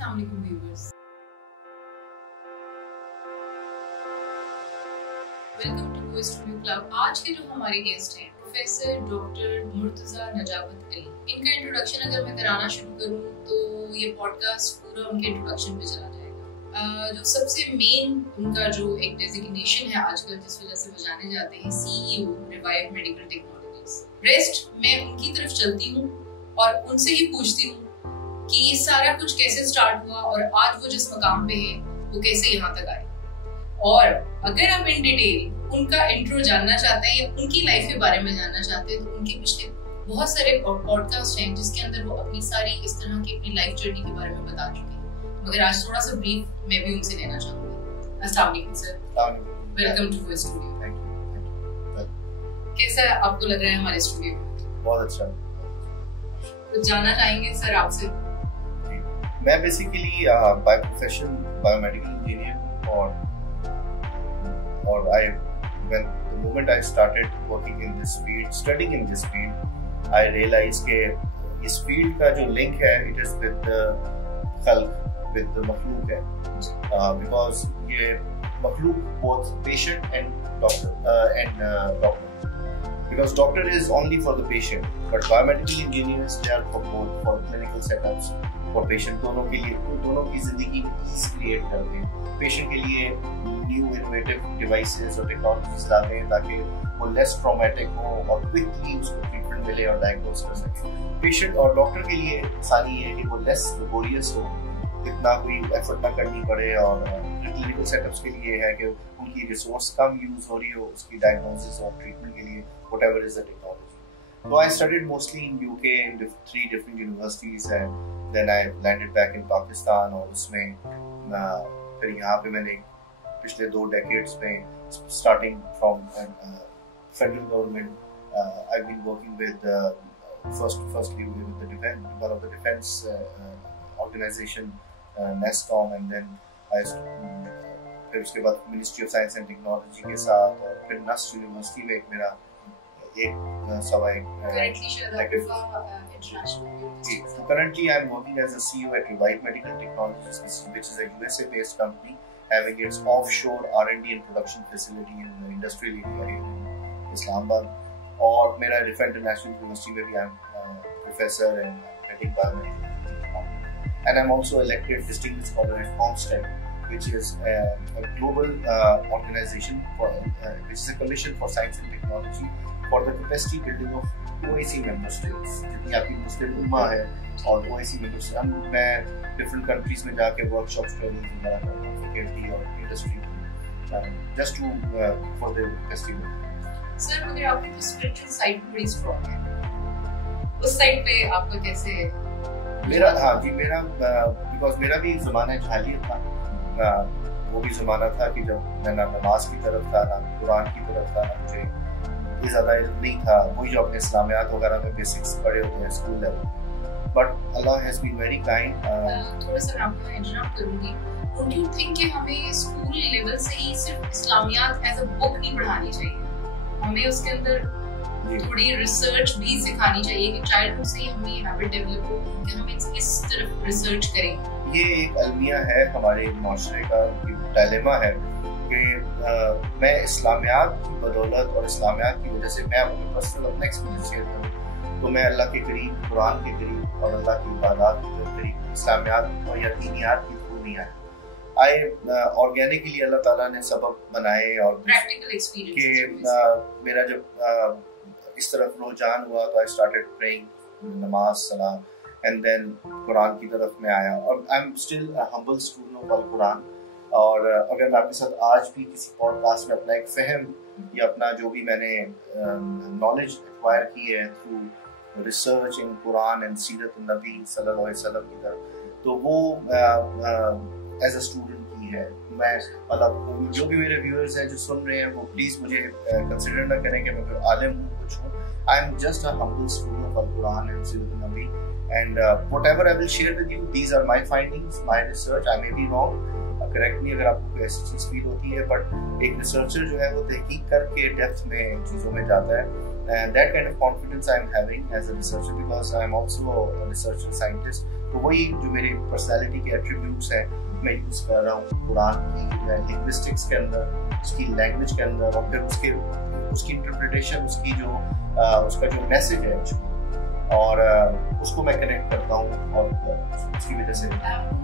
अस्सलाम वालेकुम viewers, welcome to कोई स्टूडियो क्लब। आज के जो हमारे गेस्ट हैं प्रोफेसर डॉक्टर मुर्तजा नजावत अली। इनका इंट्रोडक्शन अगर मैं कराना शुरू करूं तो ये पॉडकास्ट पूरा उनके इंट्रोडक्शन पे चला जाएगा। जो सबसे मेन उनका जो एक डेजिग्नेशन है आजकल जिस वजह से वो जाने जाते हैं, CEO revive medical technologies. Rest मैं उनकी तरफ चलती हूँ और उनसे ही पूछती हूँ कि ये सारा कुछ कैसे स्टार्ट हुआ और आज वो जिस मकाम पे है वो कैसे यहाँ तक आए। और अगर आप इन डिटेल उनका इंट्रो जानना चाहते हैं या उनकी लाइफ के बारे में जानना चाहते हैं तो उनके पिछले बहुत सारे पॉडकास्ट हैं जिसके अंदर वो अपनी सारी इस तरह की अपनी लाइफ जर्नी के बारे में बता चुके हैं। मगर आज थोड़ा सा ब्रीफ मैं भी उनसे लेना चाहूंगी। अस्सलाम वालेकुम सर, वेलकम टू कोई स्टूडियो। कैसा आपको लग रहा है हमारे स्टूडियो में? बहुत अच्छा। कुछ जानना चाहेंगे सर आपसे? मैं basically by profession biomedical engineer और when the moment I started working in this field, studying in this field, I realized कि इस फील्ड का जो लिंक है it is with the खल्क, with the मखलूक है, because ये मखलूक both patient and doctor, because doctor is only for the patient, but biomedical engineers they are for both, for clinical setups, for patient, दोनों के लिए, दोनों की जिंदगी में ease create करते हैं। पेशेंट के लिए न्यू इनोवेटिव डिवाइसेस और टेक्नोलॉजीज लाते हैं ताकि वो लेस ट्रॉमेटिक हो और क्विकली उसको ट्रीटमेंट मिले और डायग्नोज कर सके। पेशेंट और डॉक्टर के लिए आसानी है कि वो लेस लेबोरियस हो, इतना कोई एफर्ट ना करनी पड़े, और क्लिनिकल सेटअप्स के लिए है कि उनकी रिसोर्स कम यूज हो रही हो उसकी डायग्नोसिस और ट्रीटमेंट के लिए, whatever is the technology. So I studied mostly in UK in 3 different universities, and then I landed back in Pakistan, और उसमें फिर यहाँ पे मैंने पिछले 2 decades में starting from federal government, I've been working with firstly with the defense, one of the defense organization, NESCOM, and then फिर उसके बाद Ministry of Science and Technology के साथ, और फिर NUST University में एक मेरा Currently, I'm working as a CEO at Revive Medical Technologies, which is a USA-based company having its offshore R&D and production facility in the industrial area here in Islamabad. और मेरा रिफा international university में भी I'm professor and heading biomedical technology. And I'm also elected distinguished scholar at COMSTEC, which is a global organization which is a commission for science and technology for the capacity building of OIC member states. जितनी आपकी मुस्लिम उम्मा है और OIC member states, मैं different countries में जाके workshops training वगैरह करता हूँ faculty और industry just to for the capacity building. Sir मगर आपकी तो spiritual side बड़ी strong है, उस side पे आपका कैसे? मेरा because मेरा भी ज़माना जाहिलियत था, वो भी ज़माना था कि जब मैं ना नमाज की तरफ था ना कुरान की तरफ था, ना मुझे ज़्यादा नहीं था, वही जो अपने इस्लामियात वगैरह में बेसिक्स पढ़े होते हैं स्कूल लेवल। बट अल्लाह हैज़ बीन वेरी काइंड। थोड़ा सा मैं आपको इंटरप्ट करूंगी। डोंट यू थिंक कि हमें स्कूल लेवल से ही सिर्फ इस्लामियात एज अ बुक नहीं पढ़ानी चाहिए, हमें उसके अंदर थोड़ी रिसर्च भी सिखानी चाहिए कि चाइल्डहुड से ही हमें हैबिट डेवलप हो कि हम इस तरफ रिसर्च करें। ये एक अलमिया है हमारे माशरे का, डायलेमा है कि मैं इस्लामियात की बदौलत और इस्लामियात की वजह से मैं अपनी पर्सनल अपना एक्सपीरियंस शेयर करूँ तो मैं अल्लाह के करीब, कुरान के करीब और अल्लाह की इबादत के करीब, इस्लामियात और या दीनियात की थ्रू नहीं आया। ऑर्गेनिकली अल्लाह ताला ने सबब बनाए और प्रैक्टिकल एक्सपीरियंस मेरा जब इस तरफ रुझान हुआ तो आई स्टार्टेड प्रेइंग, नमाज, सलात, एंड देन कुरान की तरफ में आया, और I am still a humble student of Quran. और अगर मैं आपके साथ आज भी किसी पॉडकास्ट में अपना एक फहम या अपना जो भी मैंने नॉलेज एक्वायर की है through research in Quran and सीरत नबी सल्लल्लाहु अलैहि वसल्लम की तरफ, तो वो एज अ स्टूडेंट की है। मैं मतलब जो भी मेरे व्यूअर्स हैं जो सुन रहे हैं वो प्लीज़ मुझे कंसिडर ना करें कि मैं कोई आलिम हूँ, कुछ हूँ। I am just a humble student of Quran and सीरत नबी, and whatever I will share with you, these are my findings, my research. I may be wrong, correct me अगर आपको कोई ऐसी चीज़ फील होती है, बट एक रिसर्चर जो है वो तहकीक करके डेप्थ में चीज़ों में जाता है, and that kind of confidence I am having as a researcher because I am also a researcher scientist तो वही जो मेरे पर्सनालिटी के एट्रीब्यूट्स हैं मैं यूज़ कर रहा हूँ कुरान की लिंग्विस्टिक्स के अंदर, उसकी लैंग्वेज के अंदर, और फिर उसकी इंटरप्रिटेशन, उसका जो मैसेज है और उसको मैं कनेक्ट करता हूँ, और उसकी वजह से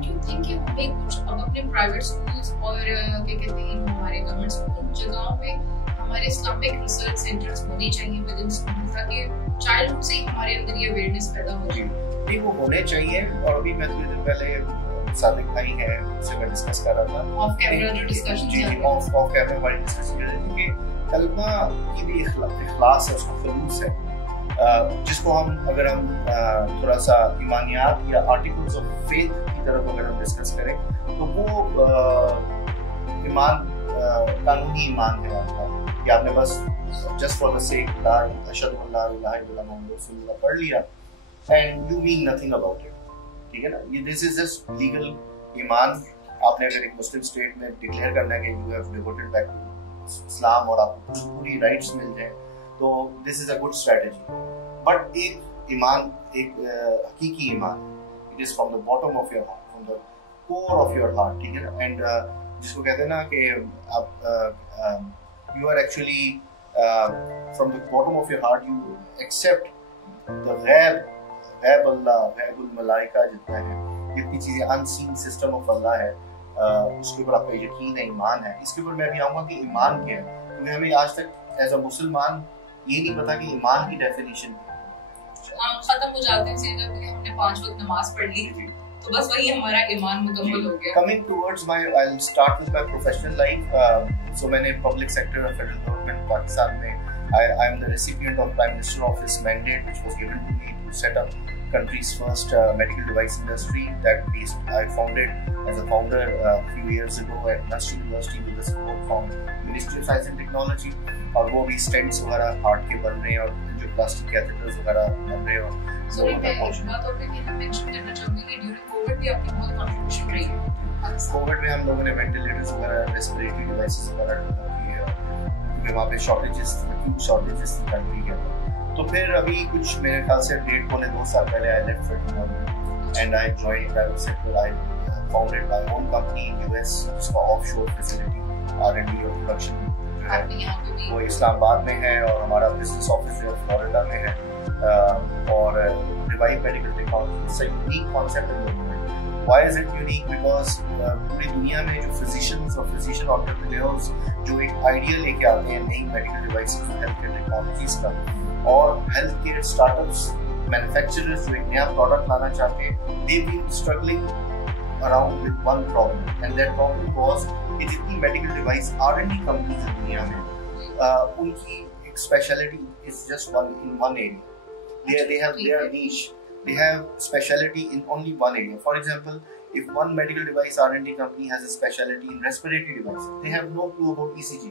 you think कि हमें कुछ अपने प्राइवेट स्कूल्स और क्या कहते हैं हमारे गवर्नमेंट स्कूल जगहों पे हमारे इस्लामिक रिसर्च सेंटर्स होने चाहिए विद इन स्कूल, ताकि चाइल्डहुड से ही हमारे अंदर ये अवेयरनेस पैदा हो जाए? नहीं, वो होने चाहिए। और अभी मैं थोड़ी देर पहले सादिक भाई है उनसे मैं डिस्कस कर रहा था ऑफ कैमरा जो डिस्कशन जी ऑफ कैमरा हमारी डिस्कशन कर रहे थे कि कलमा की भी इखलास है, उसका खलूस है, जिसको अगर हम थोड़ा सा ईमानियात या आर्टिकल्स ऑफ फेथ की तरफ अगर हम डिस्कस करें तो वो ईमान कानूनी ईमान है आपका, कि आपने बस जस्ट फॉर द सेक अशहदु अल्ला इलाहा इल्लल्लाह मुहम्मद रसूलुल्लाह पढ़ लिया and you mean nothing about it, ठीक है ना। ये दिस इज जस्ट लीगल ईमान। आपने अगर एक मुस्लिम स्टेट में डिक्लेयर करना है कि you have devoted back to Islam और आपको पूरी राइट्स मिल जाए, तो this is a good strategy. But एक ईमान, एक हकीकी ईमान, it is from the bottom of your heart, from the core of your heart, ठीक है ना। एंड जिसको कहते हैं ना कि आप you are actually from the bottom of your heart you accept the गैब अल्लाह, गैबुल मलाइका जितना है, जितनी चीजें अनसीन सिस्टम ऑफ अल्लाह है, उसके ऊपर आपका यकीन है, ईमान है। इसके ऊपर मैं भी आऊँगा कि ईमान क्या है, क्योंकि हमें आज तक एज अ मुसलमान ये नहीं पता कि ईमान की डेफिनेशन क्या है। हम खत्म हो जाते हैं सीधा कि हमने 5 वक्त नमाज पढ़ ली तो बस वही हमारा ईमान मुकम्मल हो गया। Coming towards my, I'll start with my professional life. So मैंने public sector और federal government पाकिस्तान में, I am the recipient of Prime Minister Office mandate which was given to me to set up country's first medical device industry that I founded as a founder a few years ago at National University with the support from Ministry of Science and Technology। और वो भी stents वगैरह heart के बन रहे हैं और जो प्लास्टिक कैथेटर्स वगैरह बन रहे हैं। और सॉरी मैं एक बात और भी मेंशन करना चाहूंगी कि ड्यूरिंग कोविड भी आपकी बहुत कंट्रीब्यूशन रही है। कोविड में हम लोगों ने वेंटिलेटर्स वगैरह, रेस्पिरेटरी डिवाइसेस वगैरह डेवलप किए हैं, क्योंकि वहाँ पे शॉर्टेजेस थी कंट्री के अंदर। तो फिर अभी कुछ मेरे ख्याल से 1.5-2 साल पहले I left federal government and I joined private sector. I founded my own company in US, जिसका ऑफशोर फैसिलिटी R&D और प्रोडक्शन वो इस्लामाबाद में है, और हमारा बिजनेस ऑफिस जो फ्लोरिडा में है। और revive medical technology it's a unique concept in the world. Why is it unique? Because पूरी दुनिया में जो फिजिशियंस और फिजिशियन एंटरप्रेन्योर्स जो एक आइडिया लेके आते हैं नई मेडिकल डिवाइसेस और हेल्थ केयर टेक्नोलॉजीज का, और हेल्थ केयर स्टार्टअप्स मैन्युफैक्चरर्स जो एक नया प्रोडक्ट लाना चाहते हैं, they been struggling around with one problem, and that problem was कि जितनी medical device R&D companies हैं दुनिया में, उनकी एक specialty is just in one area. They have their niche. They have specialty in only one area. For example, if one medical device R&D company has a specialty in respiratory devices, they have no clue about ECG.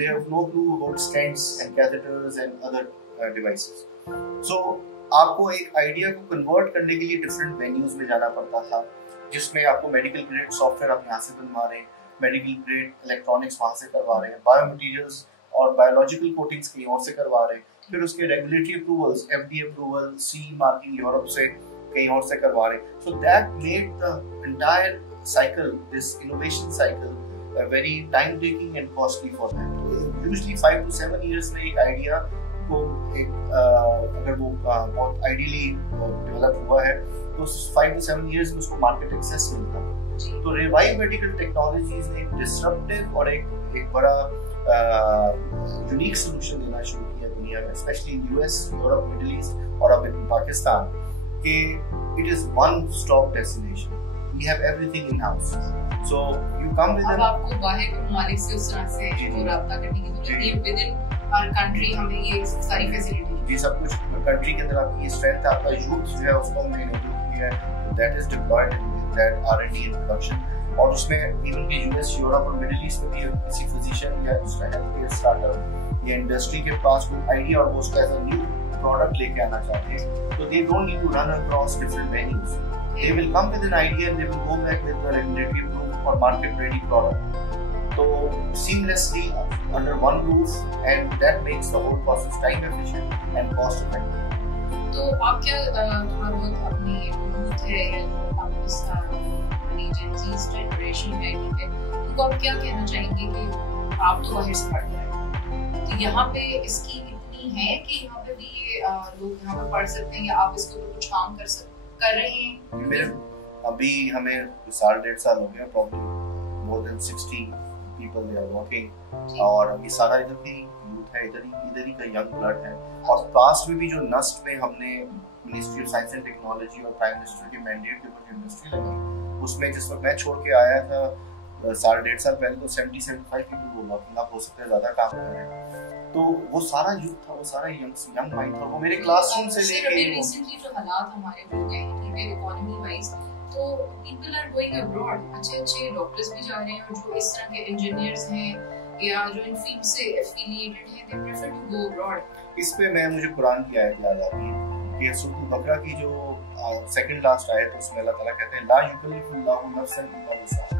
They have no clue about stents and catheters and other devices. So आपको एक idea को convert करने के लिए different venues में जाना पड़ता था, जिसमें आपको मेडिकल ग्रेड सॉफ्टवेयर आप यहाँ से बनवा रहे हैं, मेडिकल ग्रेड इलेक्ट्रॉनिक्स वहाँ से करवा रहे हैं, बायोमटीरियल्स और बायोलॉजिकल कोटिंग्स कहीं और से करवा रहे हैं, फिर उसके regulatory approvals, FDA approval, CE marking Europe से कहीं और से करवा रहे हैं। So that made the entire cycle, this innovation cycle very time taking and costly for them. Usually 5 to 7 years में एक आइडिया को अगर वो बहुत आइडियली डेवलप हुआ है तो 5 to 7 years में उसको मार्केट एक्सेस मिलता है। तो रिवाइव मेडिकल टेक्नोलॉजीज ने एक डिसरप्टिव और एक बड़ा यूनिक सोल्यूशन देना शुरू किया दुनिया में, specially in US, Europe, middle east और अब इन पाकिस्तान, कि it is one stop destination. We have everything in house, so you come with आपको बाहर के ममालिक से उस तरह से राब्ता करने की जरूरत नहीं है। विद इन आवर कंट्री हमें ये सारी फैसिलिटी जी सब कुछ कंट्री के अंदर आपकी ये स्ट्रेंथ है, आपका यूथ जो है उसको हमने इनेबल किया है, that is deployed in that R&D and production. और उसमें इवन के यूएस, यूरोप और मिडिल ईस्ट में भी किसी फिजिशियन या दूसरा हेल्थ केयर स्टार्टअप या इंडस्ट्री के पास कोई आइडिया और वो उसका एज अ न्यू प्रोडक्ट लेके आना चाहते हैं, तो they don't need to run across different venues. They will come with an idea and they will go back with the regulatory approved और मार्केट रेडी प्रोडक्ट, तो seamlessly under one roof, and that makes the whole process time efficient and cost effective. तो आप क्या थोड़ा बहुत अपनी youth है या हमारी जेन ज़ी जनरेशन है, ठीक है, उनको आप क्या कहना चाहेंगे कि आप तो बाहर से पढ़ रहे हैं, तो यहाँ पे इसकी इतनी है कि यहाँ पे भी ये लोग यहाँ पे पढ़ सकते हैं या आप इसके ऊपर कुछ काम कर रहे हैं? मेरे अभी हमें साल 1.5 साल हो गया, problem more than 60 people they are working, और अभी सारा इधर की यूथ है, इधर ही का यंग ब्लड है। और पास्ट में भी जो नस्ट में हमने ministry of science and technology और प्राइम मिनिस्टर के मैंडेट के ऊपर इंडस्ट्री लगाई, उसमें जिस वक्त मैं छोड़ के आया था साल 1.5 साल पहले, तो 70-75 पीपल वो वर्किंग, आप हो सकता है ज्यादा काम कर रहे हैं। तो वो सारा यूथ था, वो सारा यंग माइंड था, वो मेरे क्लासरूम से लेके रिसेंटली जो हालात हमारे हो गए हैं, ठीक है, इकोनॉमी वाइज, तो पीपल आर गोइंग अब्रॉड, अच्छे डॉक्टर्स भी जा रहे हैं, और जो इस तरह के इंजीनियर्स हैं या जो इन फील्ड से एफिलिएटेड हैं, they prefer to go abroad. इस पे मुझे कुरान की आयत याद आती है कि सूरह बकरा की जो सेकंड लास्ट आयत है, उसमें अल्लाह ताला कहते हैं ला युकल्लिफुल्लाहु नफ्सन इल्ला वुसअहा,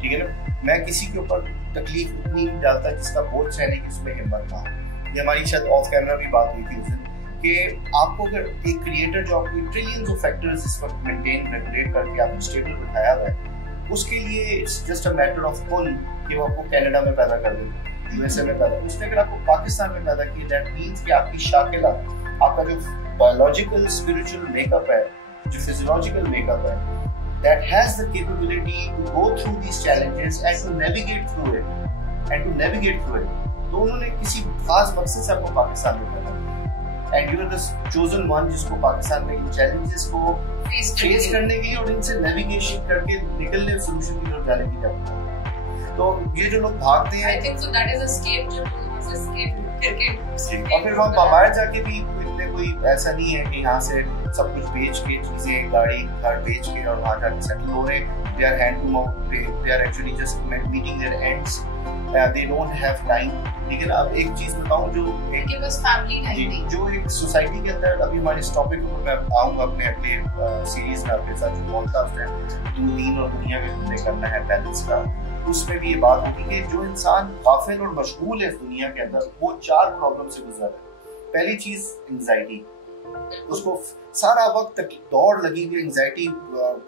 ठीक है ना, मैं किसी के ऊपर तकलीफ उतनी नहीं डालता जिसका बोझ सहने की उसमें हिम्मत ना हो। ये हमारी शायद ऑफ कैमरा भी बात हुई थी उस दिन कि आपको अगर एक क्रिएटर जो आपको ट्रिलियंस ऑफ फैक्टर्स इस वक्त मेंटेन रेगुलेट करके आपको स्टेबल बिठाया हुआ है, उसके लिए it's just a matter of pull कि वो आपको कनाडा में पैदा कर दे, यूएसए में पैदा, उसने अगर आपको पाकिस्तान में पैदा किया, दैट मींस कि आपकी शाकिला, आपका जो बायोलॉजिकल स्पिरिचुअल मेकअप है, जो फिजियोलॉजिकल मेकअप है, that has the capability to go through these challenges and to navigate through it. तो उन्होंने किसी खास मकसद से आपको पाकिस्तान में पैदा किया, and you are the chosen one जिसको पाकिस्तान में इन challenges को फेस करने की और इनसे नेविगेशन करके निकलने सोल्यूशन की तरफ जाने की जरूरत है। तो ये जो लोग भागते हैं, I think so that is escape, जो लोग से escape करके, और फिर वहाँ बाहर जाके भी इतने कोई ऐसा नहीं है कि यहाँ से सब कुछ बेच के चीजें, गाड़ी घर बेच के और वहाँ जाके सेटल हो रहे हैं। They are hand to mouth, they are actually just meeting their ends, they don't have time। लेकिन अब एक चीज बताऊं, जो एक सोसाइटी के अंदर, अभी हमारे इस टॉपिक पर मैं आऊंगा अपने अगले सीरीज में आपके साथ, जो पॉडकास्ट है दीन और दुनिया में हमने करना है बैलेंस का, उसमें भी ये बात होगी कि जो इंसान गाफिल और मशगूल है इस दुनिया के अंदर, वो 4 प्रॉब्लम से गुजर है। पहली चीज एंजाइटी, उसको सारा वक्त दौड़ लगी हुई, एंजाइटी,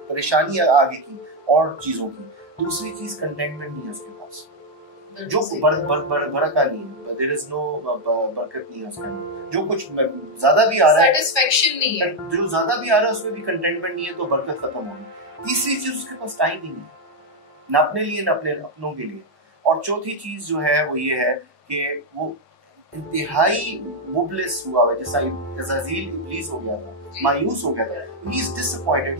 परेशानी आगे की और चीजों की। दूसरी चीज कंटेंटमेंट नहीं है उसके पास, जो बरकत नहीं है, देयर इज नो बरकत नहीं है उसके अंदर, जो कुछ ज्यादा भी आ रहा है सैटिस्फैक्शन नहीं है, जो ज्यादा भी आ रहा है उसमें भी कंटेंटमेंट नहीं है, तो बरकत खत्म होगी। तीसरी चीज उसके पास टाइम ही नहीं है, ना अपने लिए ना अपने अपनों के लिए। और चौथी चीज जो है वो ये है कि वो इंतहाई मुबलिस हुआ है, जैसा अज़ाज़ील इब्लीस हो गया था, मायूस हो गया था, he is disappointed,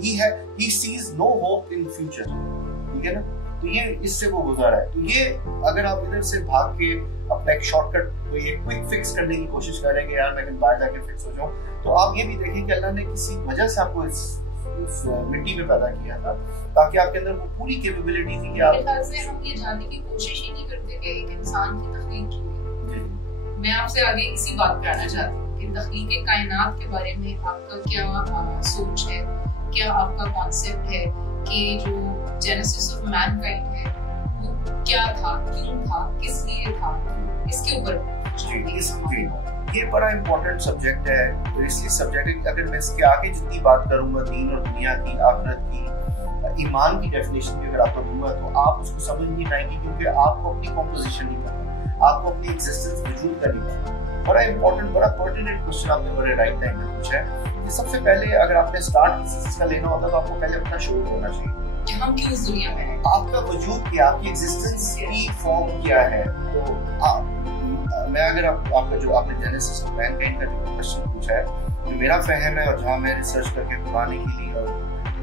he sees no hope in future, ठीक है ना। तो ये इससे वो गुजरा है। तो ये अगर आप इधर से भाग के अपना एक शॉर्टकट, कोई एक क्विक फिक्स करने की कोशिश करेंगे, यार मैं बाहर जाके फिक्स हो जाऊं, तो आप ये भी देखें कि अल्लाह ने किसी वजह से आपको इस मिट्टी में पैदा किया था, ताकि आपके अंदर वो पूरी कैपेबिलिटी थी कि आप, मेरे ख्याल से हम ये जानने की कोशिश ही नहीं करते कि एक इंसान की तख्लीक क्यों है। मैं आपसे आगे इसी बात पे आना चाहती हूँ कि तख्लीक कायनात के बारे में आपका क्या सोच है, क्या आपका कॉन्सेप्ट है कि जो जेनेसिस ऑफ मैनकाइंड है वो क्या था, क्यों था, किस लिए था, इसके ऊपर ये बड़ा इम्पोर्टेंट सब्जेक्ट है। इसलिए सब्जेक्ट अगर मैं इसके आगे जितनी बात करूंगा दीन और दुनिया की, आखिरत की, ईमान की डेफिनेशन भी अगर आपको दूंगा, तो आप उसको समझ नहीं पाएंगे, क्योंकि आपको अपनी कॉम्पोजिशन नहीं पता, आपको अपनी एग्जिस्टेंस वजूद का नहीं पता। बड़ा इम्पोर्टेंट, बड़ा पर्टिनेंट क्वेश्चन आपने बड़े राइट टाइम में पूछा है। सबसे पहले अगर आपने स्टार्ट इसका लेना होता तो आपको पहले अपना शोर होना चाहिए कि हम क्यों इस दुनिया में हैं, आपका वजूद क्या, आपकी एग्जिस्टेंस की फॉर्म क्या है। तो मैं अगर आपका जो आपने जेनेसिस ऑफ मैनकाइंड का जो क्वेश्चन पूछा है, जो मेरा फहम है और जहाँ मैं रिसर्च करके पुराने के लिए और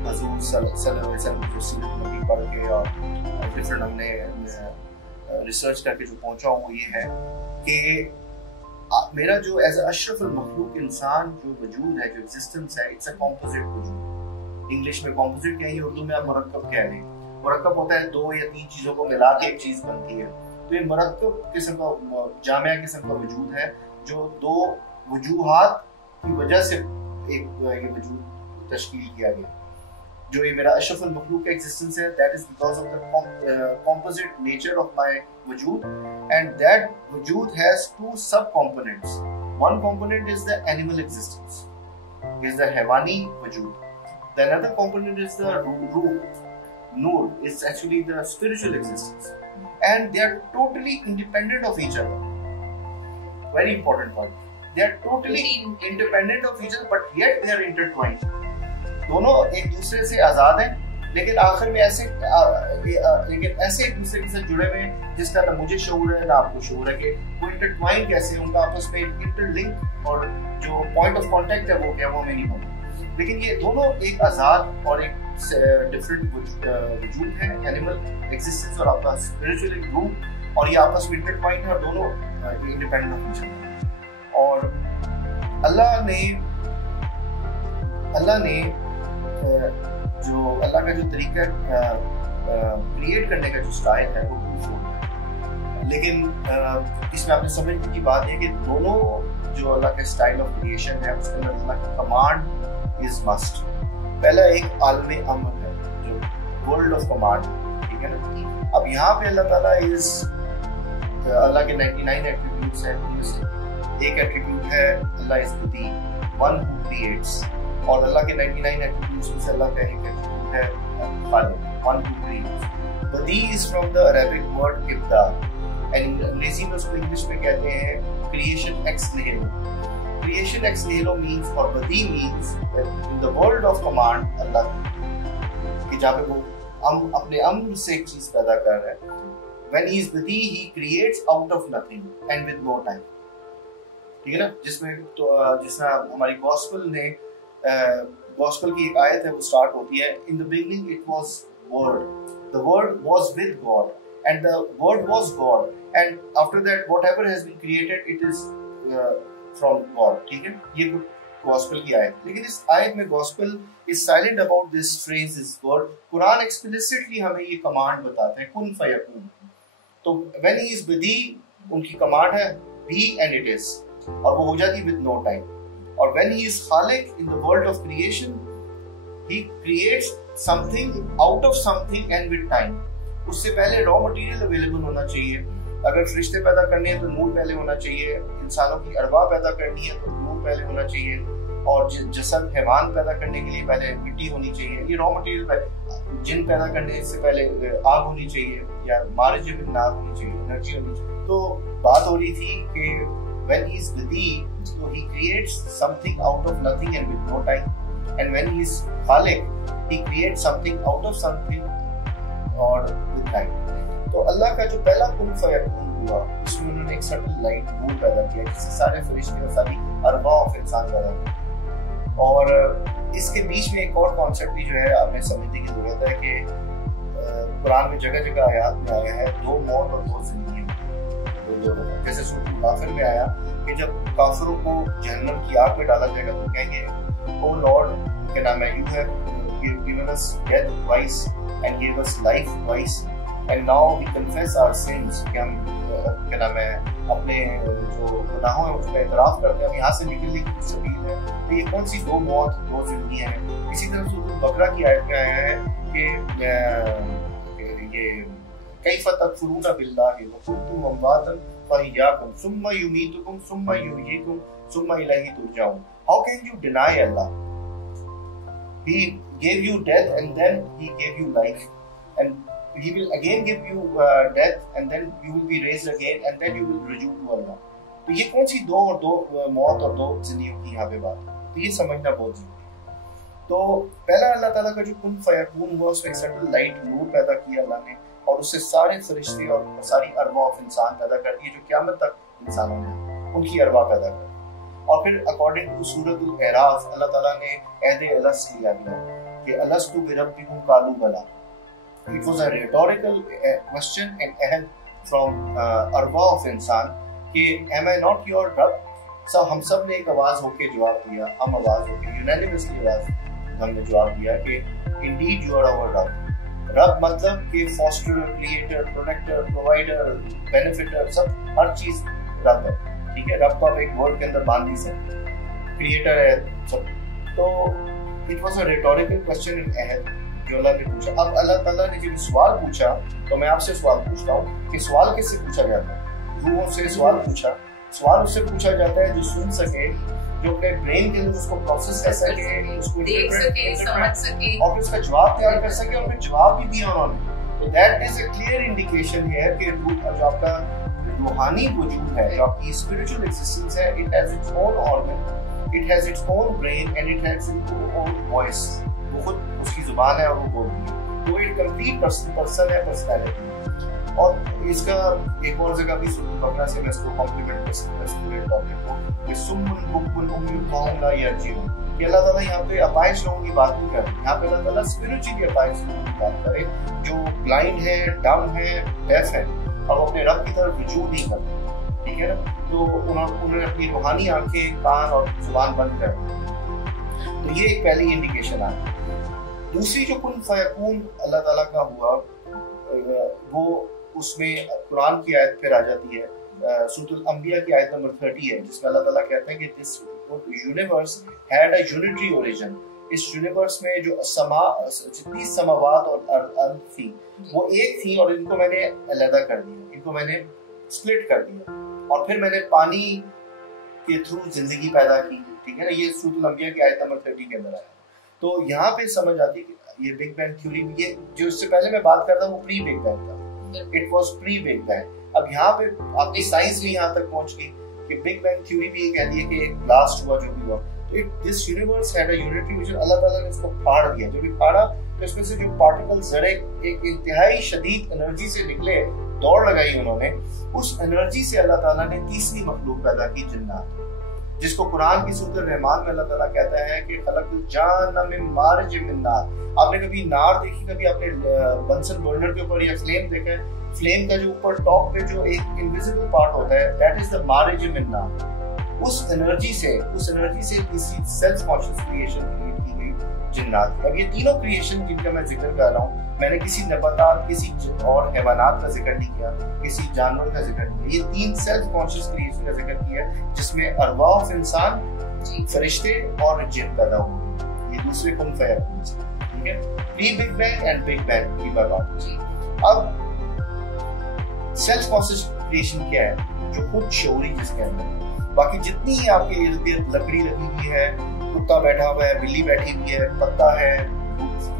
हुजूर सल्लल्लाहु अलैहि वसल्लम की सीरत नबी पढ़ के और डिफरेंट हमने रिसर्च करके जो पहुंचा हूँ, वो ये है कि मेरा जो एज अशरफुल मखलूक इंसान जो वजूद है, जो एग्जिस्टेंस है, इट्स अ कॉम्पोजिट वजूद। इंग्लिश में कॉम्पोजिट कहेंगे, उर्दू में आप मुरक्कब कह लें। मुरक्कब होता है 2 या 3 चीजों को मिला के एक चीज बनती है। तो ये मुरक्कब किस्म का, जामिया किस्म का वजूद है, जो 2 वजूहात की वजह से एक ये वजूद तश्कील किया गया। जो ये मेरा अशरफुल मखलूक का एग्जिस्टेंस है, that is because of the composite nature of my वजूद, एंड दैट वजूद has 2 sub components. One component is the animal existence, is the हैवानी वजूद, The another component is the Ruh. Nur is actually the spiritual existence, and they are totally independent of each other. Very important point. They are totally independent of each other, but yet they are intertwined. दोनों एक दूसरे से आजाद हैं, लेकिन आखिर में ऐसे एक दूसरे के साथ जुड़े हुए हैं जिसका ना मुझे शऊर है ना आपको शऊर है कि वो इंटरट्वाइन कैसे, उनका आपस में इंटरलिंक और जो पॉइंट ऑफ कांटेक्ट है वो क्या, वो हमें नहीं पता। लेकिन ये दोनों एक आजाद और एक डिफरेंट वजूद है, एनिमल एक्सिस्टेंस और आपका स्पिरिचुअल ग्रुप, और ये आपस में इंटरट्वाइन है और दोनों इंडिपेंडेंट ऑफ ईच अदर। और अल्लाह ने जो अल्लाह का जो तरीका क्रिएट करने का जो स्टाइल है वो है, लेकिन इसमें आपने समझने की बात है कि दोनों जो अल्लाह का स्टाइल ऑफ क्रिएशन है उसके अंदर अल्लाह की कमांड इज मस्ट। पहला एक आलम अमर है जो वर्ल्ड ऑफ कमांड, ठीक है ना। अब यहाँ पे अल्लाह ताला अल्लाह के 99 एट्रीब्यूट्स हैं, उनमें से एक एट्रीब्यूट है अल्लाह इज बदी, वन हु क्रिएट्स, और अल्लाह के 99 एट्रीब्यूट्स में से अल्लाह का एक एट्रीब्यूट है खालिक, वन हू क्रिएट्स। बदी is from the Arabic word इब्दा, एंड अंग्रेजी में उसको इंग्लिश में कहते हैं creation ex nihilo. Creation ex nihilo means, और बदी means in the world of command, Allah कि जहाँ पे वो अपने अम्र से एक चीज पैदा कर रहा है। When he is badi, he creates out of nothing and with no time, ठीक है ना। जिसमें तो जिसना हमारी गॉस्पेल की एक आयत है वो स्टार्ट होती है, in the beginning it was word, the word was with God and the word was God, and after that whatever has been created it is from God, ठीक है। ये गॉस्पेल की आयत, लेकिन इस आयत में gospel is silent about this phrase, this word. Quran explicitly हमें ये कमांड बताता है, कुन फयकून। तो व्हेन ही इज बदी, उनकी कमांड है बी एंड इट इज, और वो हो जाती विद नो टाइम। और व्हेन ही इज खालिक in the world of creation, he creates something out of something and with time. उससे पहले रॉ मटेरियल अवेलेबल होना चाहिए। अगर फरिश्ते पैदा करने हैं तो नूर पहले होना चाहिए, इंसानों की अरवा पैदा करनी है तो नूर पहले होना चाहिए, और जसद हैवान पैदा करने के लिए पहले मिट्टी होनी चाहिए। ये रॉ मटेरियल पहले, जिन पैदा करने से पहले आग होनी चाहिए या मारिज बिन नार होनी चाहिए, एनर्जी होनी चाहिए। तो बात हो रही थी कि when he is badi, so he creates something out of nothing and with no time, and when he is khaliq, he creates something out of something और with time। तो अल्लाह का जो पहला कुन फयकून हुआ, उसमें उन्होंने एक सर्टन लाइट नूर पैदा किया जिससे सारे फरिश्ते और सारी अरवा ऑफ इंसान पैदा किए। और इसके बीच में एक और कॉन्सेप्ट भी जो है हमें समझने की जरूरत है कि कुरान में जगह जगह आयात में आया है दो मौत और दो जिंदगी। जैसे सूरह काफिर में आया कि जब काफिरों को जहन्नम की आग में डाला जाएगा तो कहेंगे ओ लॉर्ड, क्या नाम है, you have given us death twice and give us life twice and now we confess our sins, कि हम क्या नाम है अपने जो गुनाहों है उसका इतराफ करते हैं, यहाँ से निकलने की सबील है। तो ये कौन सी दो मौत दो जिंदगी है। इसी तरह सूरह बकरा की आयत में आया है कि ये कैफ तकफुरून बिल्लाहि व कुंतुम अमवातन फअहयाकुम सुम्मा युमीतुकुम सुम्मा युहयीकुम सुम्मा इलैहि तुरजाऊन। How can you deny Allah? He gave you death and then he gave you life, and he will again give you death and then you will be raised again and then you will rujuu to Allah। तो ये कौन सी दो मौत और दो जिंदगियों की यहाँ पे बात है, तो ये समझना बहुत जरूरी है। तो पहला अल्लाह ताला का जो कुन फयकून हुआ, उसमें सर्टन लाइट नूर पैदा किया अल्लाह ने, और उससे सारे फरिश्ते और सारी अरवा ऑफ इंसान पैदा कर दिए जो क़यामत तक इंसानों ने उनकी अरवा पैदा कर। और फिर अकॉर्डिंग टू सूरह अल-अराफ अल्लाह ताला ने अहद अलस लिया कि अलस्तु बिरब्बिकुम कालू बला। It was a rhetorical question and अहद फ्रॉम अरवा ऑफ इंसान कि एम आई नॉट योर रब। हम सब ने एक आवाज होके जवाब दिया, हम आवाज होके यूनानिमसली आवाज हमने जवाब दिया कि इंडीड यू आर आवर रब। रब मतलब कि फॉस्टर, क्रिएटर, प्रोटेक्टर, प्रोवाइडर, बेनिफिटर, सब हर चीज रब है, ठीक है। रब को आप एक वर्ड के अंदर बांध नहीं सकते, क्रिएटर है सब। तो it was a rhetorical question in अहद जो अल्लाह ने पूछा। अब अल्लाह ताला ने जब सवाल पूछा तो मैं आपसे सवाल पूछता हूँ कि सवाल किससे पूछा जाता है? रूहों से सवाल पूछा। सवाल उससे पूछा जाता है जो सुन सके जो अपने ब्रेन के अंदर उसको प्रोसेस कर सके, उसको देख सके, समझ सके और फिर उसका जवाब तैयार कर सके, और फिर जवाब भी दिया उन्होंने। तो that is a clear indication है कि जो आपका रूहानी वजूद है, जो आपकी स्पिरिचुअल एग्जिस्टेंस है, it has its own organ, it has its own brain and it has its own voice. वो खुद उसकी जुबान है और वो बोलती है, तो एक कंप्लीट पर्सन है, पर्सनैलिटी। और इसका एक और जगह भी सूरह बकरा से मैं इसको कॉम्प्लीमेंट कर सकता हूं इस पूरे टॉपिक को कि सुम्मुल बुक्मुल उम्मी ला यर्जिऊन, कि अल्लाह ताला यहाँ पे अपाहिज लोगों की बात नहीं कर रहे, यहाँ पे अल्लाह ताला स्पिरिचुअली अपाहिज लोगों की बात करे जो ब्लाइंड है, डम है, डेफ है और अपने रब की तरफ रुजू नहीं करते, ठीक है ना। तो उन्होंने अपनी रूहानी आंखें, कान और जुबान बंद कर दी। तो ये एक पहली इंडिकेशन आ। दूसरी जो कुन फयकून अल्लाह ताला का हुआ, वो उसमें कुरान की आयत फिर आ जाती है, सूरह अंबिया की आयत नंबर 30 है, जिसमें अल्लाह ताला कहता है कि this universe had a unitary origin. इस यूनिवर्स में जो जितनी समावात और अर्थ थी वो एक थी, और इनको मैंने अलग कर दिया, इनको मैंने स्प्लिट कर दिया, और फिर मैंने पानी के थ्रू जिंदगी पैदा की, ठीक है ना। ये सूरह अंबिया की आयत नंबर 30 के अंदर आया। तो यहाँ पे समझ आती है कि ये बिग बैंग थ्योरी, ये जो इससे पहले मैं बात करता हूँ वो प्री बिग बैंग था, it was pre big bang. अब यहाँ पे आपकी साइंस भी यहाँ तक पहुंच गई कि बिग बैंग थ्योरी भी ये कहती है कि एक ब्लास्ट हुआ, जो भी हुआ, तो this universe had a unitary vision. Allah ताला ने इसको फाड़ दिया, जो भी फाड़ा तो इसमें से जो पार्टिकल्स जरे एक इंतहाई शदीद एनर्जी से निकले, दौड़ लगाई उन्होंने, उस एनर्जी से अल्लाह ताला ने तीसरी मखलूक पैदा की, जिन्नात, जिसको कुरान की सूरह रहमान में अल्लाह ताला कहता है कि खलक़ुल जान्न मिन मारिज मिन नार। आपने कभी नार देखी, कभी आपने बंसन बर्नर के ऊपर या फ्लेम देखा है? फ्लेम का जो ऊपर टॉप पे जो एक इनविजिबल पार्ट होता है, दैट इज द मारिज मिन नार। उस एनर्जी से किसी सेल्फ कॉन्शियस क्रिएशन क्रिएट की गई जिन्नात। अब ये तीनों क्रिएशन जिनका मैं जिक्र कर रहा हूँ, मैंने किसी नबातात, किसी और हैवानात का जिक्र नहीं किया, किसी जानवर का जिक्र नहीं किया, ये तीन सेल्फ कॉन्शियस क्रिएशन का जिक्र किया, जिसमें अरवाह ऑफ इंसान, फरिश्ते और जिन पैदा हुए। ये दूसरे कुन फयकून से, ठीक है। Pre big bang and big bang की बात। अब सेल्फ कॉन्शियस क्रिएशन क्या है? जो खुद शऊरी जिसके अंदर, बाकी जितनी आपके इर्द गिर्द लकड़ी लगी हुई है, कुत्ता बैठा हुआ है, बिल्ली बैठी हुई है, पत्ता है,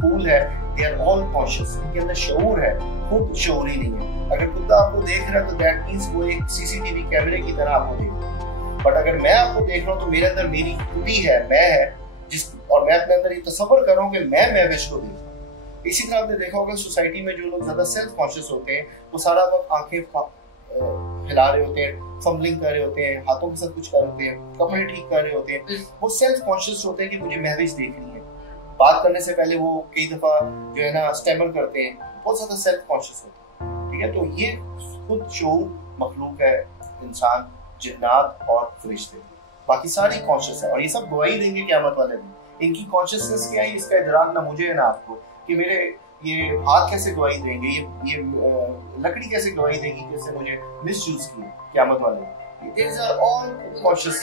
फूल है, they are all conscious, इनके अंदर शऊर है, खुद शऊरी नहीं है। अगर कुत्ता आपको देख रहा है तो दैट मींस वो एक सीसीटीवी कैमरे की तरह आपको देख रहा है। बट अगर मैं आपको देख रहा हूँ तो मेरे अंदर मेरी खुदी है, मैं है, और मैं अपने अंदर ये तसव्वुर कर रहा हूँ कि मैं विश को देख रहा हूँ। इसी तरह आपने देखा होगा सोसाइटी में जो लोग ज्यादा सेल्फ कॉन्शियस होते हैं वो सारा वक्त आंखें हिला रहे होते हैं, फम्बलिंग कर रहे होते हैं, हाथों के साथ कुछ कर रहे होते हैं, कपड़े ठीक कर रहे होते हैं। वो सेल्फ कॉन्शियस होते हैं कि मुझे महविश देखनी है। बात करने से पहले वो कई दफा जो है ना स्टैमर करते हैं, बहुत ज्यादा सेल्फ कॉन्शियस होते हैं, ठीक है। तो ये खुद शऊर मखलूक है, इंसान, जिन्नात और फरिश्ते, बाकी सारी कॉन्शियस है, और ये सब गवाही देंगे क़यामत वाले दिन। इनकी कॉन्शियसनेस क्या है इसका इदराक ना मुझे है ना आपको, कि मेरे ये हाथ कैसे गवाही देंगे, ये लकड़ी कैसे गवाही देगी कि इसने मुझे मिसयूज किया क़यामत वाले दिन। These are all conscious.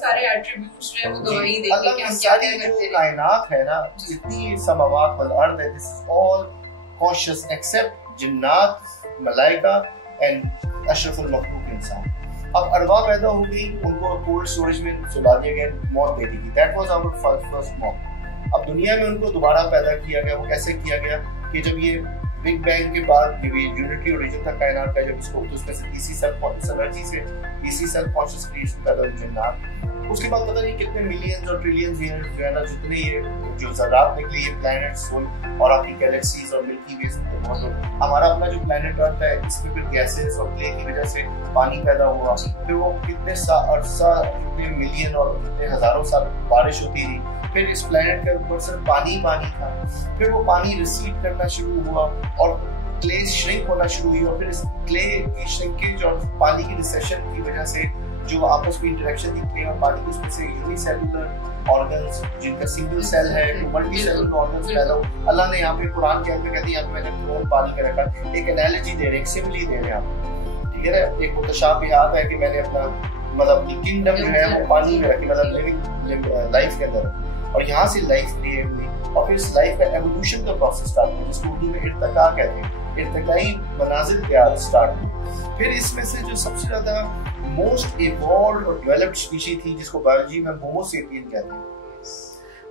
सारे एट्रिब्यूट्स जो है वो गवाही देंगे कि हम क्या करते हैं। कायनात है ना, जितनी समावात वल अर्द है, this is all conscious except जिन्नात, मलाइका एंड अशरफुल मखलूक इंसान। अब अरवाह पैदा हो गई, उनको कोल्ड स्टोरेज में सुला दिया गया, मौत दे दी गई। दैट वाज आवर फर्स्ट मौत। अब दुनिया में उनको दोबारा पैदा किया गया। वो कैसे किया गया कि जब ये बिग बैंग के बाद ये यूनिटरी ओरिजिन था कायनात का, जब इसको तो उसमें से तीसरी सेल्फ कॉन्शियस एनर्जी से तीसरी सेल्फ कॉन्शियस क्रिएशन पैदा हुई जिन्नात। उसके बाद पता नहीं कितने मिलियंस और ट्रिलियंस ईयर जो है ना, जितने ये जो ज़रात निकली, ये प्लैनेट्स और आपकी गैलेक्सीज और मिल्की वे, हमारा अपना जो प्लैनेट अर्थ है, इसमें फिर गैसेस और क्ले की वजह से पानी पैदा हुआ। फिर वो कितने अरसा, कितने मिलियन और कितने हजारों साल बारिश होती रही। फिर इस प्लैनेट के ऊपर सिर्फ पानी था। फिर वो पानी रिसीड करना शुरू हुआ और क्ले श्रिंक होना शुरू हुई, और फिर इस क्ले की श्रिंकेज और पानी की रिसेशन की वजह से जो आपस में इंटरेक्शन थी क्ले और पानी की, उसमें से यूनिसेलुलर ऑर्गन्स जिनका सिंगल सेल है, मल्टी सेलुलर ऑर्गन्स पैदा हुए। अल्लाह ने यहाँ पे कुरान के अंदर कहते हैं, यहाँ पे मैंने फ्लोर पानी का रखा, एक एनालॉजी दे रहे हैं, एक सिमिली दे रहे हैं आप, ठीक है ना। एक मुतशाबिहात है कि मैंने अपना मतलब किंगडम जो है वो पानी में रखी, मतलब लिविंग लाइफ के अंदर, और यहाँ से लाइफ क्रिएट हुई, और फिर इस लाइफ का एवोल्यूशन का प्रोसेस स्टार्ट हुआ, जिसको उर्दू में इर्तिका कहते हैं। इर्तिकाई मनाजिल क्या स्टार्ट हुई। फिर इसमें से जो सबसे ज्यादा मोस्ट इवॉल्व्ड और डेवलप्ड स्पीशीज थी, जिसको बायोलॉजी में होमो सेपियन कहते हैं,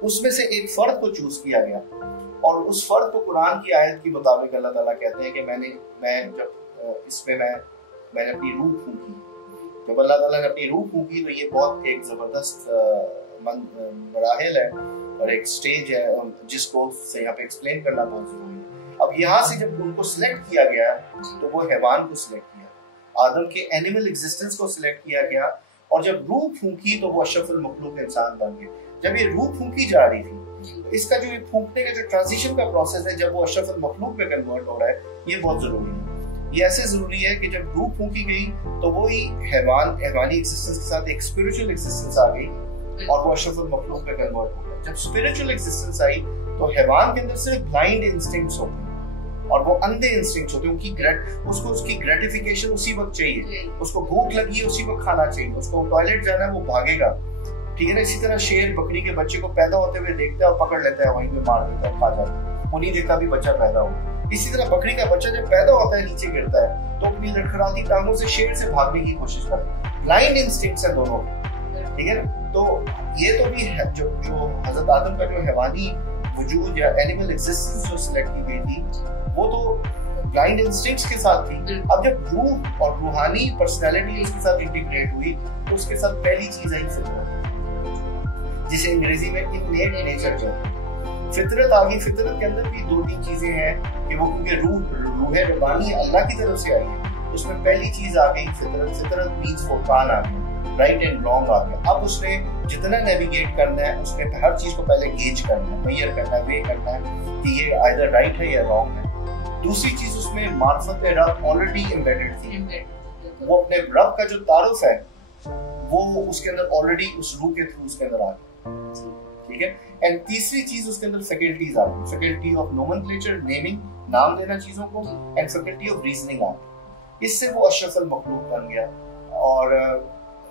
उसमें से एक फर्द को चूज किया गया और उस फर्द को कुरान की आयत के मुताबिक अल्लाह ताला कहते हैं कि मैंने अपनी रूह फूंकी। जब अल्लाह ताला ने अपनी रूह फूंकी तो ये बहुत एक जबरदस्त मराहिल है और एक स्टेज है जिसको यहाँ पे एक्सप्लेन करना बहुत जरूरी है। अब यहाँ से जब उनको सिलेक्ट किया गया तो वो हैवान को सिलेक्ट किया, आदम के एनिमल एग्जिस्टेंस को सिलेक्ट किया गया, और जब रूह फूंकी तो वो अशरफुल मखलूक इंसान बन गए। जब ये रूह फूंकी जा रही थी तो इसका जो फूंकने का जो ट्रांजिशन का प्रोसेस है, जब वो अशरफुल मखलूक में कन्वर्ट हो रहा है, ये बहुत जरूरी है। ये ऐसे जरूरी है कि जब रूह फूंकी गई तो वही हैवानी एग्जिस्टेंस के साथ एक स्पिरिचुअल एग्जिस्टेंस आ गई और वो अशरफुल मखलूक में कन्वर्ट हो गया। जब स्पिरिचुअल एग्जिस्टेंस आई तो हैवान के अंदर सिर्फ ब्लाइंड इंस्टिंक्ट्स होते हैं और वो अंधे इंस्टिंक्ट्स होते हैं। उसको उसकी ग्रेटिफिकेशन उसी वक्त चाहिए, उसको भूख लगी है उसी वक्त खाना चाहिए, उसको टॉयलेट जाना है वो भागेगा, ठीक है ना। इसी तरह शेर बकरी के बच्चे को पैदा होते हुए देखता है और पकड़ लेता है, वहीं पे मार देता है, खा जाता है, वो नहीं देखता भी बच्चा पैदा हो। इसी तरह बकरी का बच्चा जब पैदा होता है नीचे गिरता है तो अपनी लड़खड़ाती टांगों से शेर से भागने की कोशिश करता है। ब्लाइंड इंस्टिंक्ट्स है दोनों, ठीक है ना। तो ये तो भी है जो हजरत आदम का जो हैवानी वजूद या एनिमल एग्जिस्टेंस जो सिलेक्ट की गई थी वो तो ब्लाइंड इंस्टिंक्ट्स के साथ थी। अब जब रूह और रूहानी पर्सनालिटी उसके साथ इंटीग्रेट हुई तो उसके साथ पहली चीज आई फितरत, जिसे अंग्रेजी में इननेट नेचर कहते हैं। फितरत आ गई। फितरत के अंदर भी 2-3 चीजें हैं कि वो क्योंकि रूह रब्बानी अल्लाह की तरफ से आई है, उसमें पहली चीज आ गई फितरत। फितरत मींस फुरकान आ गया, राइट एंड रॉन्ग आ गया। अब उसने जितना नेविगेट करना है उसने हर चीज को पहले गेज करना है, मेजर करना है, वे करना है कि ये आइदर राइट है या रॉन्ग है। दूसरी चीज उसमें मार्फत रब ऑलरेडी एम्बेडेड थी, वो अपने रब का जो तारुफ है वो उसके अंदर ऑलरेडी उस रूह के थ्रू उसके अंदर आ गया, ठीक है। एंड तीसरी चीज उसके अंदर फैकल्टीज आ गई, फैकल्टी ऑफ नोमेनक्लेचर, नेमिंग, नाम देना चीजों को, एंड फैकल्टी ऑफ रीजनिंग आ गई। इससे वो अशरफुल मखलूक बन गया। और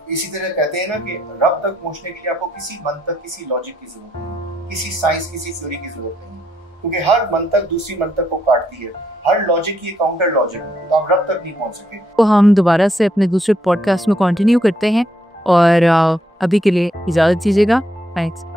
इसी तरह कहते हैं ना कि रब तक पहुंचने के लिए आपको किसी मंतक, किसी लॉजिक की जरूरत नहीं, किसी साइंस, किसी थ्योरी की जरूरत नहीं, क्योंकि हर मंतक दूसरी मंतक को काटती है, हर लॉजिक की काउंटर लॉजिक, तो आप रब तक नहीं पहुंच सके। तो हम दोबारा से अपने दूसरे पॉडकास्ट में कंटिन्यू करते हैं और अभी के लिए इजाजत दीजिएगा। थैंक्स।